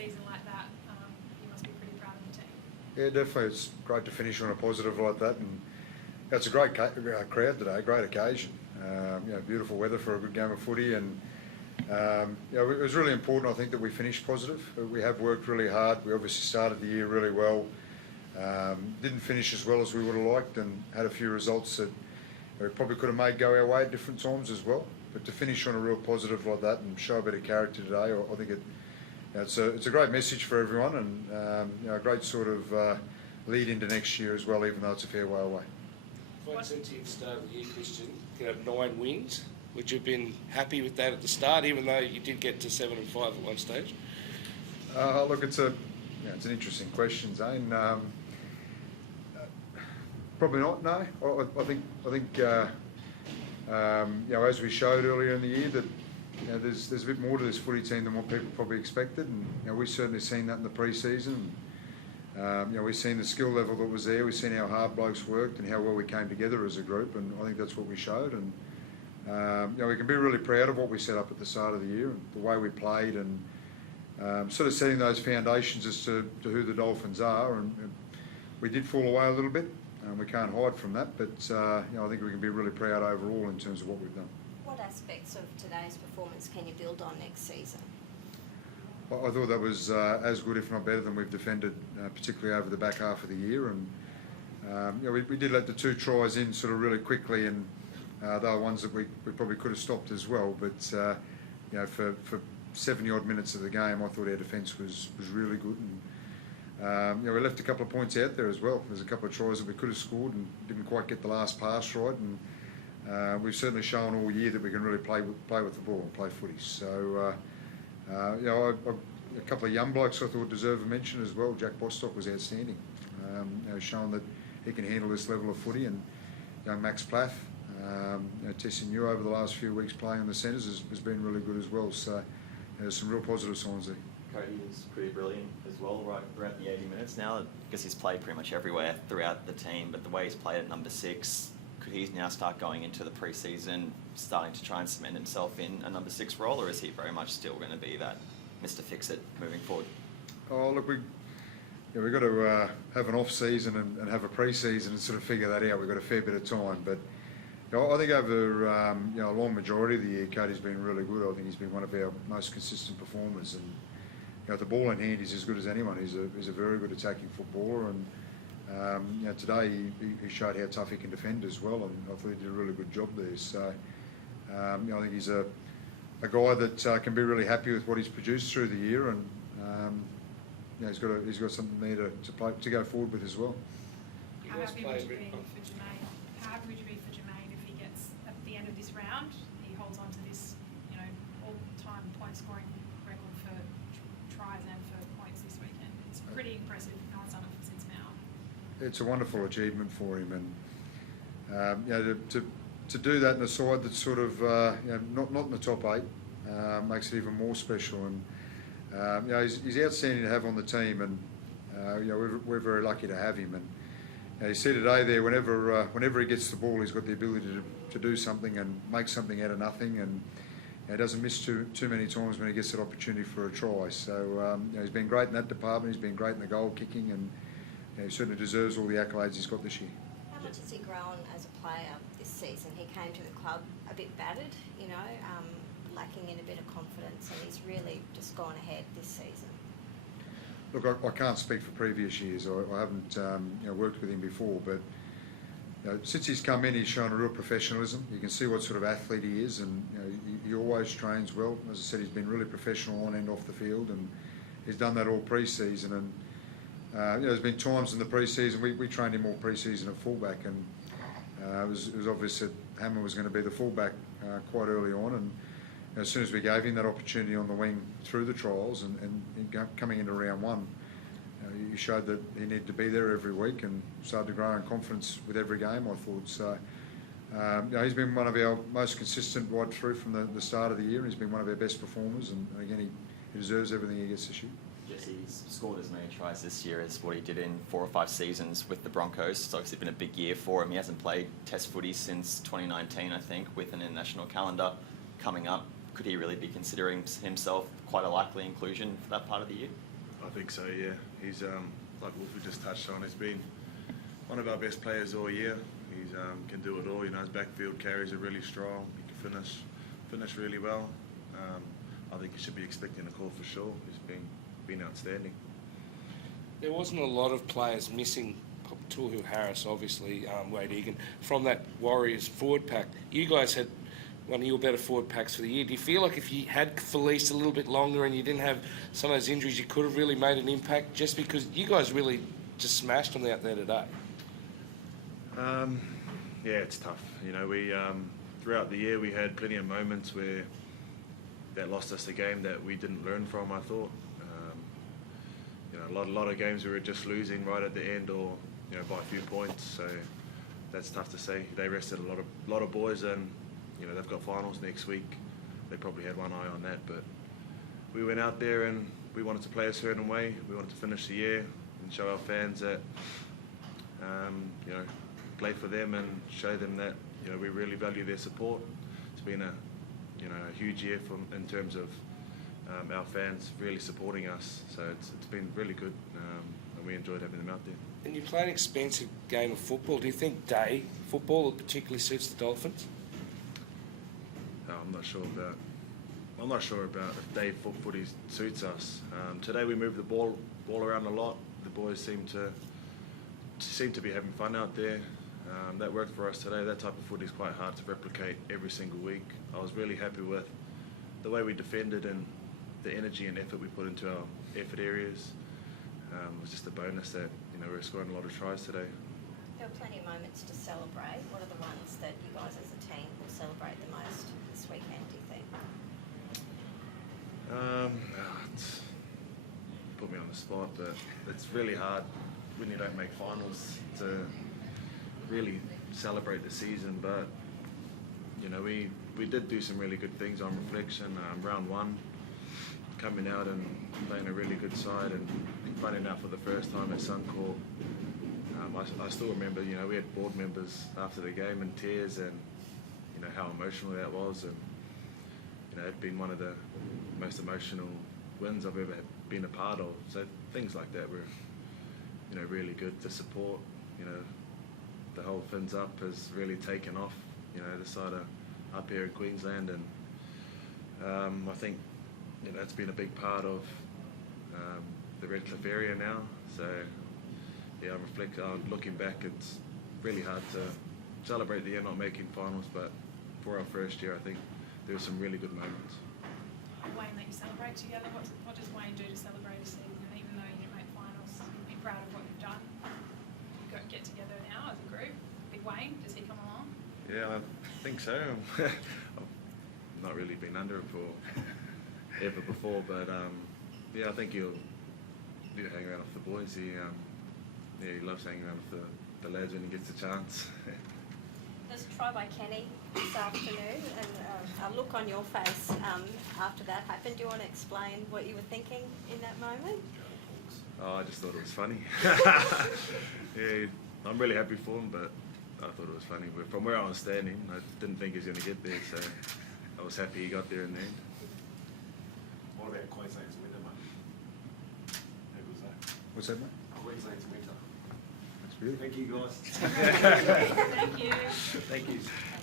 season like that, you must be pretty proud of the team. Yeah, definitely. It's great to finish on a positive like that, and it's a great crowd today, great occasion. Beautiful weather for a good game of footy, and it was really important, I think, that we finished positive. We have worked really hard. We obviously started the year really well. Didn't finish as well as we would have liked, and had a few results that we probably could have made go our way at different times as well. But to finish on a real positive like that and show a bit of character today, I think it's a great message for everyone, and a great sort of lead into next year as well, even though it's a fair way away. If I'd said to you at the start of the year, Christian, you have 9 wins, would you have been happy with that at the start, even though you did get to 7 and 5 at one stage? Look, it's an interesting question, Zane. Probably not. No, I think as we showed earlier in the year that there's a bit more to this footy team than what people probably expected, and we've certainly seen that in the pre-season. We've seen the skill level that was there. We've seen how hard blokes worked and how well we came together as a group, and I think that's what we showed. And we can be really proud of what we set up at the start of the year and the way we played, and sort of setting those foundations as to who the Dolphins are. And we did fall away a little bit. We can't hide from that, but I think we can be really proud overall in terms of what we've done. What aspects of today's performance can you build on next season? I thought that was as good, if not better, than we've defended, particularly over the back half of the year. And we did let the 2 tries in sort of really quickly, and they were ones that we probably could have stopped as well. But for 70 odd minutes of the game, I thought our defence was really good. And we left a couple of points out there as well. There's a couple of tries that we could have scored and didn't quite get the last pass right. And we've certainly shown all year that we can really play with the ball and play footy. So, a couple of young blokes I thought deserve a mention as well. Jack Bostock was outstanding. Shown that he can handle this level of footy. And young Max Plath, testing you over the last few weeks playing in the centres has been really good as well. So, there's some real positive signs there. Cody was pretty brilliant as well right throughout the 80 minutes now. I guess he's played pretty much everywhere throughout the team, but the way he's played at number 6, could he now start going into the pre-season, starting to try and cement himself in a number 6 role, or is he very much still going to be that Mr. Fix-It moving forward? Oh, look, we've got to have an off-season and have a pre-season and sort of figure that out. We've got a fair bit of time, but I think over a long majority of the year, Cody's been really good. I think he's been one of our most consistent performers, and the ball in hand, he's as good as anyone. He's a very good attacking footballer, and today he showed how tough he can defend as well, and I thought he did a really good job there. So I think he's a guy that can be really happy with what he's produced through the year, and he's got something there to go forward with as well. How happy would you be for Jermaine? How happy would you be for Jermaine if he gets at the end of this round, he holds on to this, all-time point scoring record for tries and for points this weekend? It's pretty impressive. No one's done it since Mao. It's a wonderful achievement for him, and to do that in a side that's sort of not in the top 8 makes it even more special. And he's outstanding to have on the team, and we're very lucky to have him. And you see today there, whenever he gets the ball, he's got the ability to do something and make something out of nothing, and he doesn't miss too many times when he gets that opportunity for a try. So he's been great in that department. He's been great in the goal kicking, and he certainly deserves all the accolades he's got this year. How much has he grown as a player this season? He came to the club a bit battered, lacking in a bit of confidence, and he's really just gone ahead this season. Look, I can't speak for previous years. I haven't worked with him before, but since he's come in, he's shown a real professionalism. You can see what sort of athlete he is, and he always trains well. As I said, he's been really professional on and off the field, and he's done that all pre-season. And there's been times in the pre-season we trained him all pre-season at fullback, and it was obvious that Hammer was going to be the fullback quite early on. And as soon as we gave him that opportunity on the wing through the trials and coming into round 1, he showed that he needed to be there every week and started to grow in confidence with every game, I thought. So he's been one of our most consistent right through from the start of the year, and he's been one of our best performers, and again, he deserves everything he gets this year. Jesse's scored as many tries this year as what he did in 4 or 5 seasons with the Broncos. It's obviously been a big year for him. He hasn't played Test footy since 2019, I think, with an international calendar coming up. Could he really be considering himself quite a likely inclusion for that part of the year? I think so, yeah. He's, like Wolfie just touched on, he's been one of our best players all year. He's can do it all, you know, his backfield carries are really strong. He can finish really well. I think he should be expecting a call for sure. He's been outstanding. There wasn't a lot of players missing. Tohu Harris, obviously, Wade Egan, from that Warriors forward pack. You guys had one of your better forward packs for the year. Do you feel like if you had Felice a little bit longer and you didn't have some of those injuries, you could have really made an impact, just because you guys really just smashed them out there today? Yeah, it's tough. You know, we throughout the year we had plenty of moments where that lost us the game that we didn't learn from. I thought, you know, a lot of games we were just losing right at the end, or you know, by a few points. So that's tough to say. They rested a lot of boys, and you know, they've got finals next week. They probably had one eye on that, but we went out there and we wanted to play a certain way. We wanted to finish the year and show our fans that, you know, play for them and show them that, you know, we really value their support. It's been a, you know, a huge year in terms of our fans really supporting us. So it's been really good, and we enjoyed having them out there. And you play an expensive game of football. Do you think day football particularly suits the Dolphins? I'm not sure about if day footy suits us. Today we moved the ball around a lot. The boys seem to be having fun out there. That worked for us today. That type of footy is quite hard to replicate every single week. I was really happy with the way we defended and the energy and effort we put into our effort areas. It was just a bonus that, you know, we were scoring a lot of tries today. There were plenty of moments to celebrate. What are the ones that you guys as a team will celebrate the most this weekend, do you think? It's put me on the spot, but it's really hard when you don't make finals to really celebrate the season. But you know, we did do some really good things on reflection. Round one, coming out and playing a really good side and running out for the first time at Suncorp. I still remember, you know, we had board members after the game in tears, and you know how emotional that was, and you know, it'd been one of the most emotional wins I've ever been a part of. So things like that were, you know, really good. To support, you know, the whole Fins Up has really taken off, you know, this side of up here in Queensland, and I think, you know, it's been a big part of the Redcliffe area now. So yeah, I'm looking back, it's really hard to celebrate the year not making finals, but for our first year, I think there were some really good moments. Wayne, that you celebrate together, what does Wayne do to celebrate a season? And even though you didn't make finals, be proud of what you've done. You get together now as a group. Big Wayne, does he come along? Yeah, I think so. I've not really been under him ever before, but yeah, I think he'll hang around with the boys. He loves hanging around with the lads when he gets a chance. There's a try by Kenny this afternoon, and a look on your face after that happened. Do you want to explain what you were thinking in that moment? Oh, I just thought it was funny. Yeah, I'm really happy for him, but I thought it was funny. But from where I was standing, I didn't think he was going to get there, so I was happy he got there in the end. What about Queensland's winter, mate? How was that? What's that, mate? Queensland's winter. That's beautiful. Thank you, guys. Thank you. Thank you.